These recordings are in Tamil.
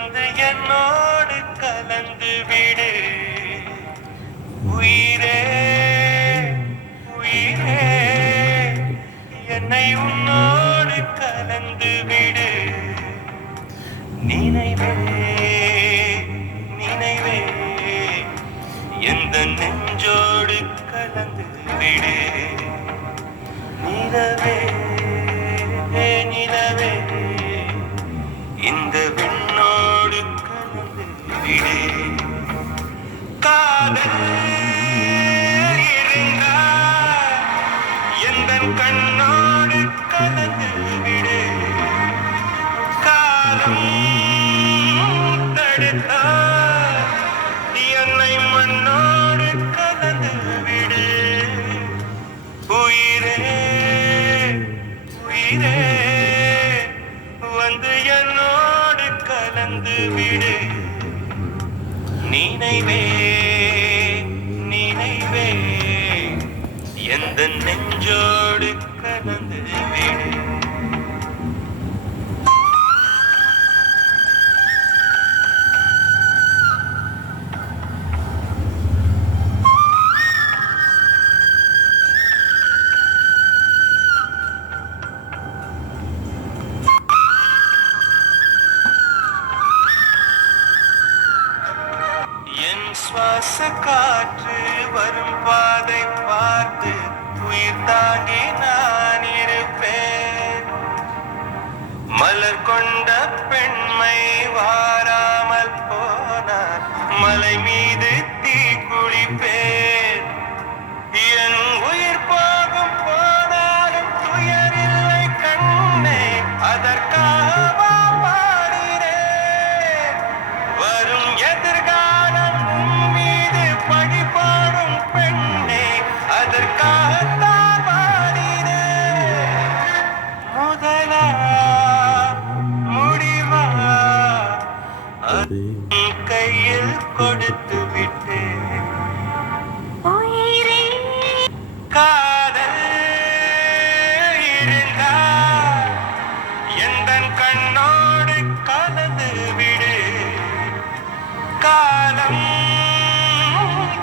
வந்து என்னோடு கலந்து விடு உயிரே உயிரே என்னை உன்னோடு கலந்து விடு நினைவே நினைவே எந்த நெஞ்சோடு கலந்து விடு நிலவே நிலவே இந்த விண்ணோடு கலந்து விடு காதல் இருந்தால் எந்த கண்ணோடு கலந்து விடு காலம் தடுத்தால் என்னை மண்ணோடு கலந்து விடு உயிரே உயிரே வந்து என்னோடு கலந்து விடு நினைவே நினைவே எந்த நெஞ்சோடு கலந்து விடு என் சுவாச காற்று வரும் பாதை பார்த்து உயிர் தாங்கி நான் இருப்பேன் மலர் கொண்ட பெண்மை வாராமல் போனார் மலை மீது தீ குளிப்பேன் என் உயிர் போகும் போனாலும் துயரில்லை கண்ணே அதற்காக பாடினேன் வரும் எதிர்காலம் மீது பழிபாடும் பெண்ணே அதற்காகத்தான் பாடினேன் முதலா முடிவா கையில் கொடுத்து விட்டேன் காதல் இருந்தால் எந்த கண்ணோடு கலந்து விடு காலம்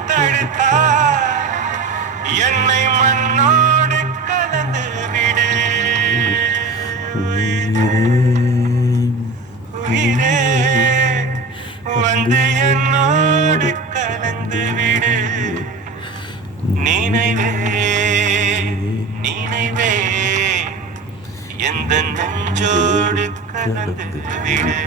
தடுத்தால் என்னை மண்ணோடு கலந்து விடு உயிரே வந்து என்னோடு கலந்து விடு நினைவே நினைவே எந்த நெஞ்சோடு கலந்து விடு